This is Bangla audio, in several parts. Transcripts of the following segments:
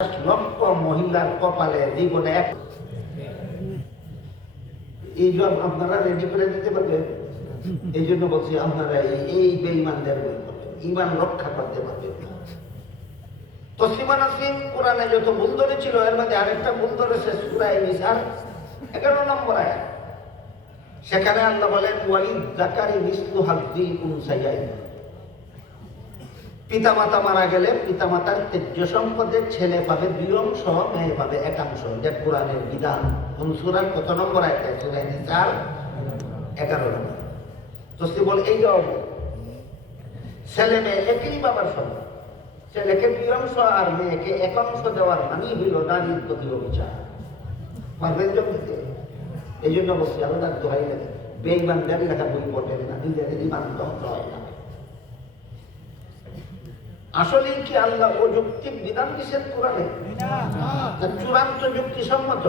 লক্ষ মহিলার কপালে জীবনে এক এই জব আপনারা রেডি করে দিতে পারবেন এই জন্য বলছি, আপনারা এই- বেঈমানদের ইমান রক্ষা করতে পারবেন না। তসলিমা নাসরিন, কোরআনে যত ভুল এর মধ্যে আরেকটা ভুল ধরেছে সুরাই নিসার, এগারো নম্বর সেখানে আল্লাহ বলেন ওয়ালিদ জাকারি মিসলু পিতামাতা মারা গেলে পিতামাতার তেজ্য সম্পদের ছেলে পাবে দুই অংশ, মেয়ে পাবে একাংশ এটা কোরআনের বিধান। অনুসুরার কত নম্বর একটা সুরাই নিসার এগারো নম্বর। তসলি বল এই যাও ছেলে মেয়ে একই বাবার সমান। ছেলেকে দুই অংশ আর মেয়েকে এক অংশ দেওয়ার মানেই হইল নারীর প্রতি অবিচার। পারবেন দিতে এই জন্য বলছি আলাদা দোহাই লাগে। বেইমানদের লেখা বই পড়বেন না নিজেদের ইমান হয় না আসলে কি আল্লাহ অযৌক্তিক বিধান নিষেধ কোরআনে? চূড়ান্ত যুক্তি সম্মত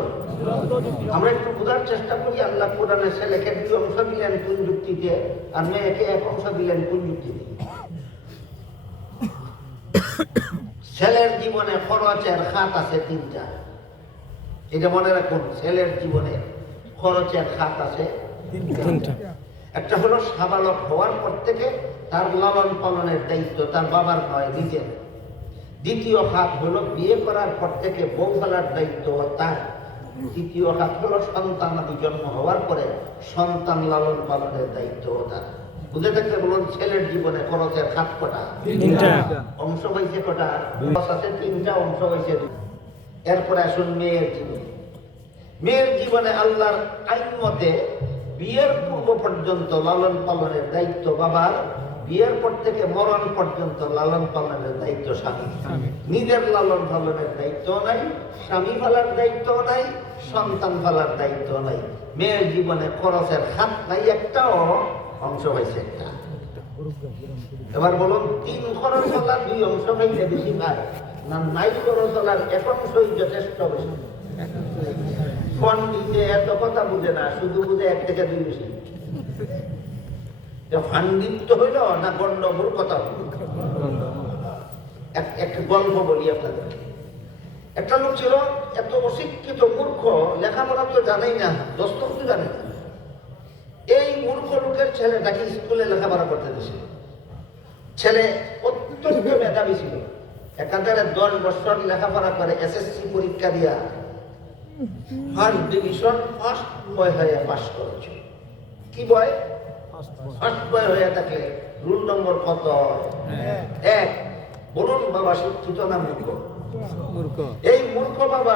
আমরা একটু বোঝার চেষ্টা করি আল্লাহ কোরআনে ছেলেকে দুই অংশ দিলেন কোন যুক্তি দিয়ে আর মেয়েকে এক অংশ দিলেন কোন যুক্তি দিয়ে? ছেলের জীবনে খরচের খাত আছে তিনটা। এটা মনে রাখুন ছেলের জীবনে খরচের খাত আছে তিনটা। একটা হলো সাবালক হওয়ার পর থেকে তার লালন পালনের দায়িত্ব তার বাবার নয় নিজের। দ্বিতীয় হাত হলো বিয়ে করার পর থেকে বউ ফেলার দায়িত্ব তার। তৃতীয় হাত হলো সন্তান আদি জন্ম হওয়ার পরে সন্তান লালন পালনের দায়িত্ব তার। বুঝে থাকলে বলুন ছেলের জীবনে খরচের খাত কটা? অংশ হয়েছে কটা? খরচ আছে তিনটা অংশ হয়েছে এরপরে আসুন মেয়ের জীবনে। মেয়ের জীবনে আল্লাহর আইন মতে বিয়ের পূর্ব পর্যন্ত লালন পালনের দায়িত্ব বাবার বিয়ের পর থেকে মরণ পর্যন্ত লালন পালনের দায়িত্ব স্বামী। নিজের লালন পালনের দায়িত্ব নাই স্বামী ফেলার দায়িত্ব নাই সন্তান ফেলার দায়িত্ব নাই। মেয়ের জীবনে খরচের হাত নাই একটাও অংশ হয়েছে একটা। এবার বলুন তিন খরচ হলার দুই অংশ হইলে বেশি পায় না নাই খরচ হলার এক অংশই যথেষ্ট বেশি? পন্ডিতে এত কথা বুঝে না শুধু বুঝে এক থেকে দুই বেশি। ফান্ডিত হইল না গন্ডমূর কথা হইল? এক- একটা গল্প বলি আপনাদের। একটা লোক ছিল এত অশিক্ষিত মূর্খ, লেখাপড়া তো জানেই না দস্তক তো জানে না। এই মূর্খ লোকের ছেলেটাকে স্কুলে লেখাপড়া করতে দিছে ছেলে অত্যন্ত মেধাবী ছিল। একাধারে দশ বছর লেখাপড়া করে এসএসসি পরীক্ষা দিয়া ফার্স্ট ডিভিশন ফার্স্ট বয় হয়ে পাশ করেছে। কি বয় হয়ে থাকলে রুল নম্বর কত? এক। বলুন বাবা শিক্ষিত না মূর্খ? এই মূর্খ বাবা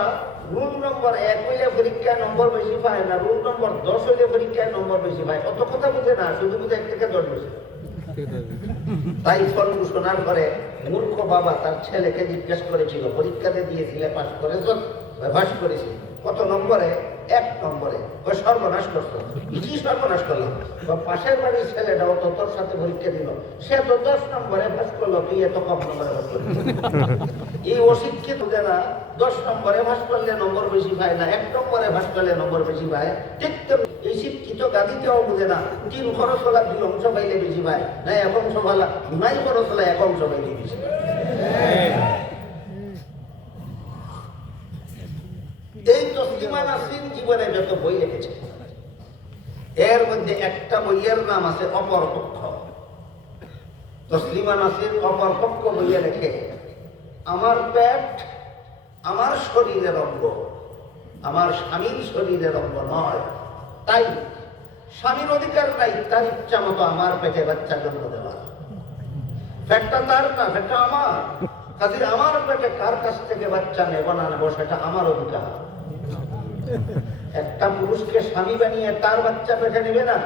রুল নম্বর এক হইলে পরীক্ষায় নম্বর বেশি পায় না রুল নম্বর দশ হইলে পরীক্ষায় নম্বর বেশি পায়। অত কথা বুঝে না শুধু বুঝে এক থেকে দশ তাই ফল ঘোষণার পরে মূর্খ বাবা তার ছেলেকে জিজ্ঞেস করেছিল পরীক্ষাতে দিয়েছিলে পাস করেছ? পাস করেছি কত নম্বরে? এক নম্বরে ওই সর্বনাশ করছ কি সর্বনাশ করলাম বা পাশের বাড়ির ছেলেটাও তো তোর সাথে পরীক্ষা দিল। সে তো দশ নম্বরে পাস করল, তুই এত কম নম্বরে পাস করলি। এই অশিক্ষিত যারা দশ নম্বরে ভাস করলে নম্বর বেশি পায় না, এক নম্বরে ভাস করলে নম্বর বেশি পায়। ঠিক এই শিক্ষিত গাদিতেও বুঝে না, তিন খরচ হলা দুই অংশ পাইলে বেশি পায়। না এক অংশ ভালা নাই খরচ হলে এক অংশ পাইলে বেশি পায়। জীবনে যত বই লিখেছে, এর মধ্যে একটা বইয়ের নাম আছে অপরপক্ষ তসলিমা নাসরিন অপরপক্ষ বইয়ে আমার পেট আমার শরীরের অঙ্গ, আমার স্বামীর শরীরের অঙ্গ নয়। তাই স্বামীর অধিকার নাই, তার ইচ্ছা মতো আমার পেটে বাচ্চা জন্ম দেওয়া। পেটটা তার না পেটটা আমার। কাজে আমার পেটে কার কাছ থেকে বাচ্চা নেব না নেব, সেটা আমার অধিকার। একটা পুরুষকে স্বামী বানিয়ে তার বাচ্চা পেটে নেবে না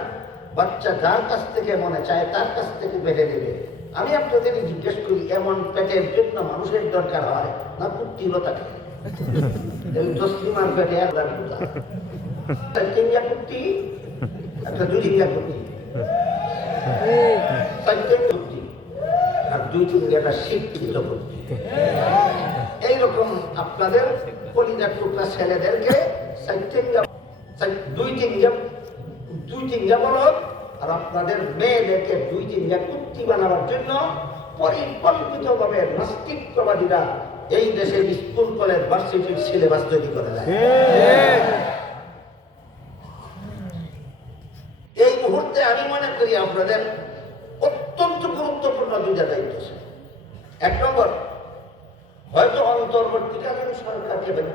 বাচ্চা যার কাছ থেকে মনে চায় তার কাছ থেকে পেটে নেবে। আমি আপনাদের জিজ্ঞেস করি এমন পেটের জন্য মানুষের দরকার হয় না কুত্তিরও থাকে এই তসলিমার পেটে একটা চিংড়া কুত্তি একটা জুলিঙ্গা কুত্তি চারটে কুত্তি আর দুই চিংড়াটা শিক্ষিত কুত্তি এইরকম আপনাদের কলিজার টুকরা ছেলেদেরকে দুই তিনটা দুই তিনটা বলদ আর আপনাদের মেয়েদেরকে দুই তিনটা কুত্তি বানাবার জন্য পরিকল্পিতভাবে নাস্তিকবাদীরা এই দেশের স্কুল, কলেজ, ভার্সিটির সিলেবাস তৈরি করা যায় এই মুহূর্তে আমি মনে করি আপনাদের অত্যন্ত গুরুত্বপূর্ণ দুইটা দায়িত্ব এক নম্বর হয়তো অন্তর্বর্তীকালীন সরকারকে